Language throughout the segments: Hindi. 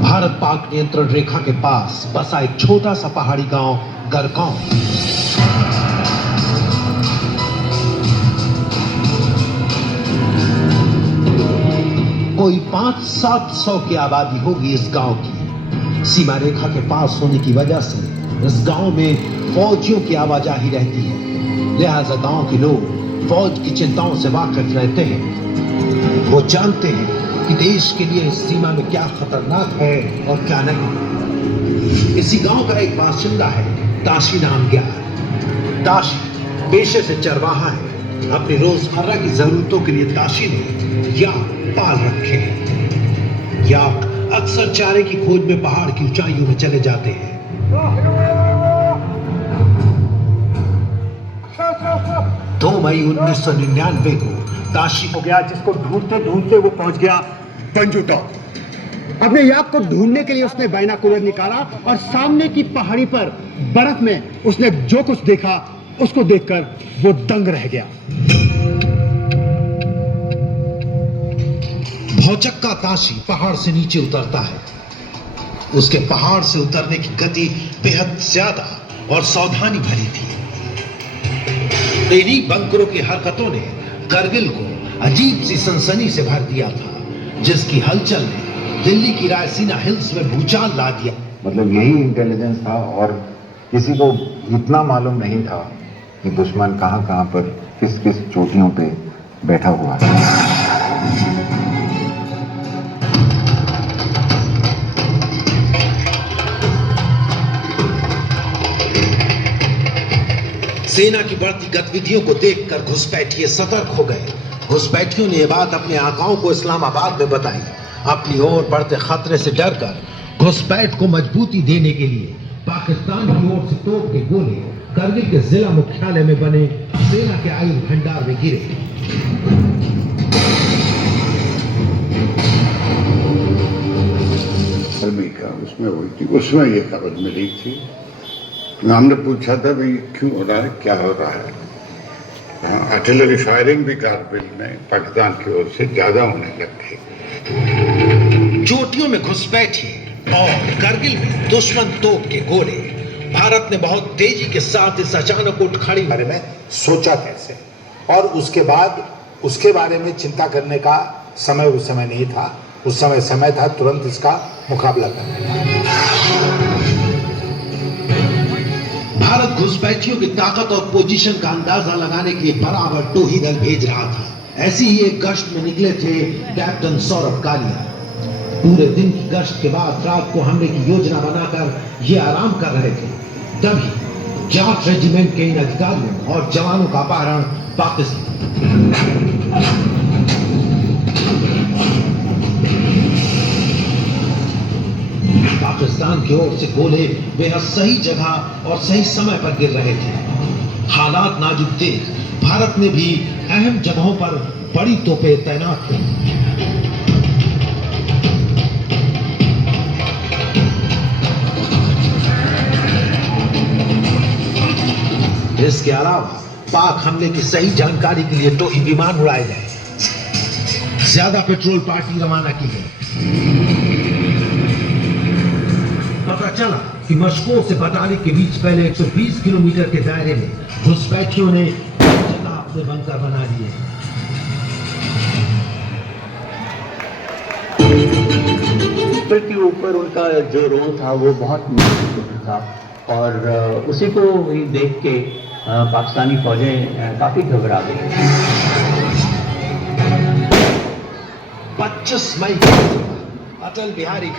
भारत पाक नियंत्रण रेखा के पास बसा एक छोटा सा पहाड़ी गांव गरगांव। कोई 500-700 की आबादी होगी इस गांव की। सीमा रेखा के पास होने की वजह से इस गांव में फौजियों की आवाजाही रहती है, लिहाजा गांव के लोग फौज की चिंताओं से वाकिफ रहते हैं। वो जानते हैं कि देश के लिए इस सीमा में क्या खतरनाक है और क्या नहीं। इसी गांव का एक बाशिंदा है, ताशी नाम ग्यार। ताशी पेशे से चरवाहा है। अपनी रोजमर्रा की जरूरतों के लिए ताशी ने याक पाल रखे हैं। याक अक्सर चारे की खोज में पहाड़ की ऊंचाइयों में चले जाते हैं। 2 मई 1999 को ताशी हो गया, जिसको ढूंढते ढूंढते वो पहुंच गया पंजू टॉप। अपने याक को ढूंढने के लिए उसने बाइनाकुलर निकाला और सामने की पहाड़ी पर बर्फ में उसने जो कुछ देखा उसको देखकर वो दंग रह गया। भौचक्का ताशी पहाड़ से नीचे उतरता है। उसके पहाड़ से उतरने की गति बेहद ज्यादा और सावधानी भरी थी। इन्हीं बंकरों की हरकतों ने करगिल को अजीब सी सनसनी से भर दिया था, जिसकी हलचल ने दिल्ली की रायसीना हिल्स में भूचाल ला दिया। मतलब यही इंटेलिजेंस था और किसी को इतना मालूम नहीं था कि दुश्मन कहां पर किस किस चोटियों पे बैठा हुआ है। सेना की बढ़ती गतिविधियों को देखकर घुसपैठिए सतर्क हो गए। घुसपैठियों ने यह बात अपने आकाओं को इस्लामाबाद में बताई। अपनी ओर बढ़ते खतरे से डरकर घुसपैठ को मजबूती देने के लिए पाकिस्तान की ओर से तोप के गोले करगिल के जिला मुख्यालय में बने सेना के आयुध भंडार में गिरे। उसमें हुई थी, उसमें ये खबर मिली थी। हमने पूछा था भाई क्यों हो रहा है, क्या हो रहा है। आर्टिलरी फायरिंग भी कारगिल में पाकिस्तान की ओर से ज्यादा होने लग गई। चोटियों में घुसपैठी और करगिल में दुश्मन तोप के गोले। भारत ने बहुत तेजी के साथ इस अचानक उठ खड़ी बारे में सोचा कैसे, और उसके बाद उसके बारे में चिंता करने का समय उस समय नहीं था। उस समय था तुरंत इसका मुकाबला करने का। भारत घुसपैठियों की ताकत और पोजीशन का अंदाजा लगाने के लिए बराबर टोही दल भेज रहा था। ऐसी ही एक गश्त में निकले थे कैप्टन सौरभ कालिया। पूरे दिन की गश्त के बाद रात को हमले की योजना बनाकर ये आराम कर रहे थे। तभी जाट रेजिमेंट के इन अधिकारियों और जवानों का अपहरण पाकिस्तान की ओर से गोले बेहद सही जगह और सही समय पर गिर रहे थे। हालात नाजुक देख भारत ने भी अहम जगहों पर बड़ी तोपें तैनात की। इसके अलावा पाक हमले की सही जानकारी के लिए टोही विमान उड़ाए गए। ज्यादा पेट्रोल पार्टी रवाना की गई। पता चला कि मशकों से बटाली के बीच पहले 120 किलोमीटर के दायरे में घुसपैठियों ने जगह अपने बंकर बना लिए। के ऊपर उनका जो रोल था वो बहुत महत्वपूर्ण था और उसी को ही देख के पाकिस्तानी फौजें काफी घबरा गई। 25 मई अटल बिहारी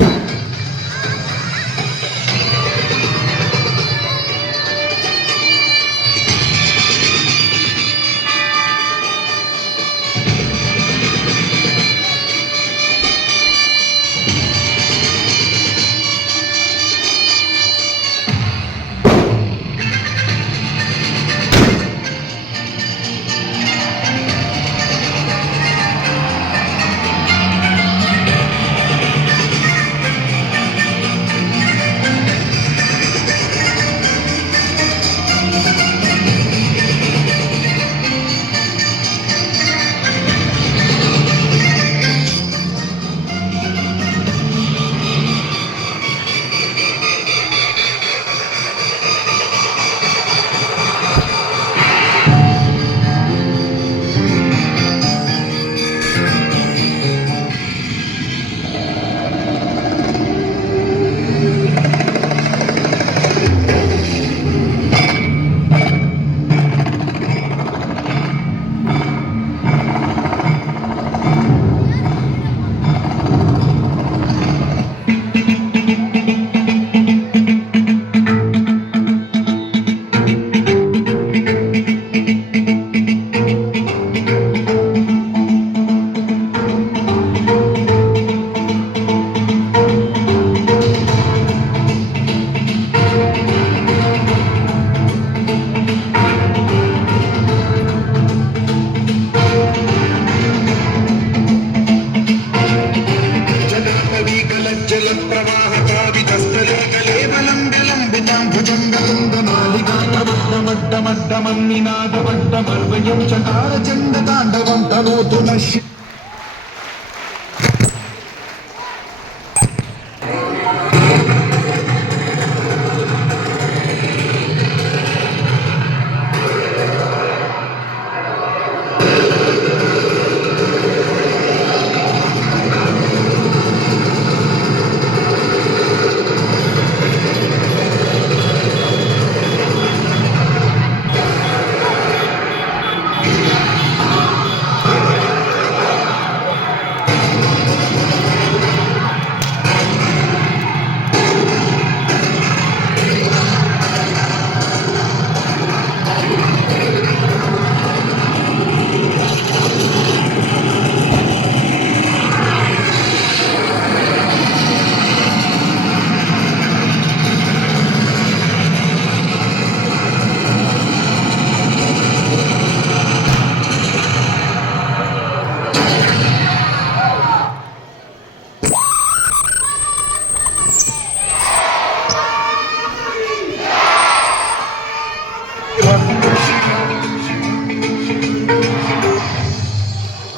निनादपट्टपर्वयं चकारचण्डताण्डवं तनोतु नः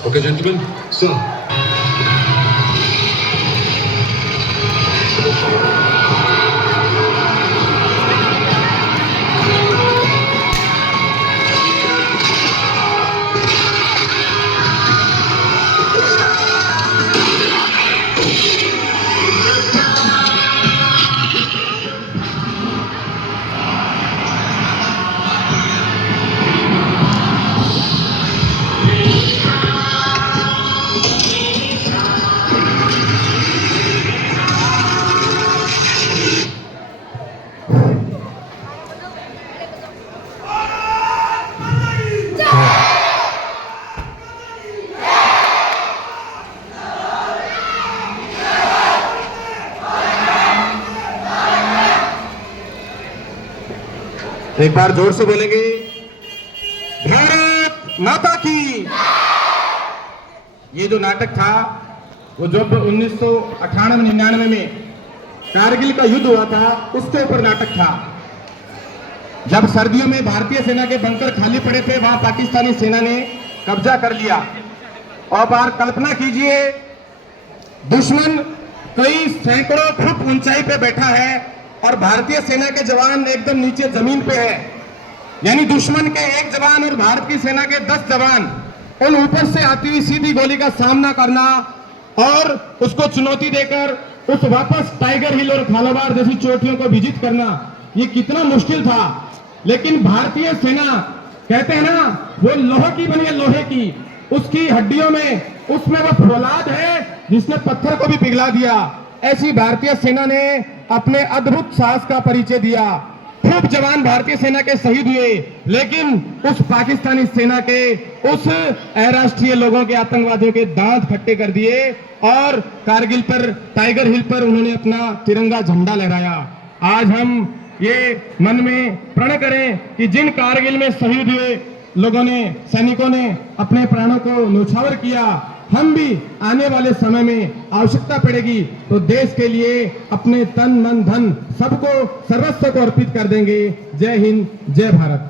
Okay, gentlemen. Sir. एक बार जोर से बोलेंगे, भारत माता की। ये जो नाटक था वो जब 1998-99 में कारगिल का युद्ध हुआ था उसके ऊपर नाटक था। जब सर्दियों में भारतीय सेना के बंकर खाली पड़े थे, वहां पाकिस्तानी सेना ने कब्जा कर लिया। और बार कल्पना कीजिए, दुश्मन कई सैकड़ों फुट ऊंचाई पे बैठा है और भारतीय सेना के जवान एकदम नीचे जमीन पे है। यानी दुश्मन के एक जवान और भारत की सेना के 10 जवान उन ऊपर से आती हुई सीधी गोली का सामना करना और उसको चुनौती देकर उस वापस टाइगर हिल और खालाबार जैसी चोटियों को विजित करना, ये कितना मुश्किल था। लेकिन भारतीय सेना, कहते हैं ना, वो लोहे की बनी है, लोहे की, उसकी हड्डियों में, उसमें वो फौलाद है जिसने पत्थर को भी पिघला दिया। ऐसी भारतीय सेना ने अपने अद्भुत साहस का परिचय दिया। खूब जवान भारतीय सेना के शहीद हुए, लेकिन उस पाकिस्तानी सेना के उस अराष्ट्रीय लोगों के, आतंकवादियों के दांत खट्टे कर दिए और कारगिल पर, टाइगर हिल पर उन्होंने अपना तिरंगा झंडा लहराया। आज हम ये मन में प्रण करें कि जिन कारगिल में शहीद हुए लोगों ने, सैनिकों ने अपने प्राणों को न्यौछावर किया, हम भी आने वाले समय में आवश्यकता पड़ेगी तो देश के लिए अपने तन मन धन सबको, सर्वस्व को अर्पित कर देंगे। जय हिंद, जय भारत।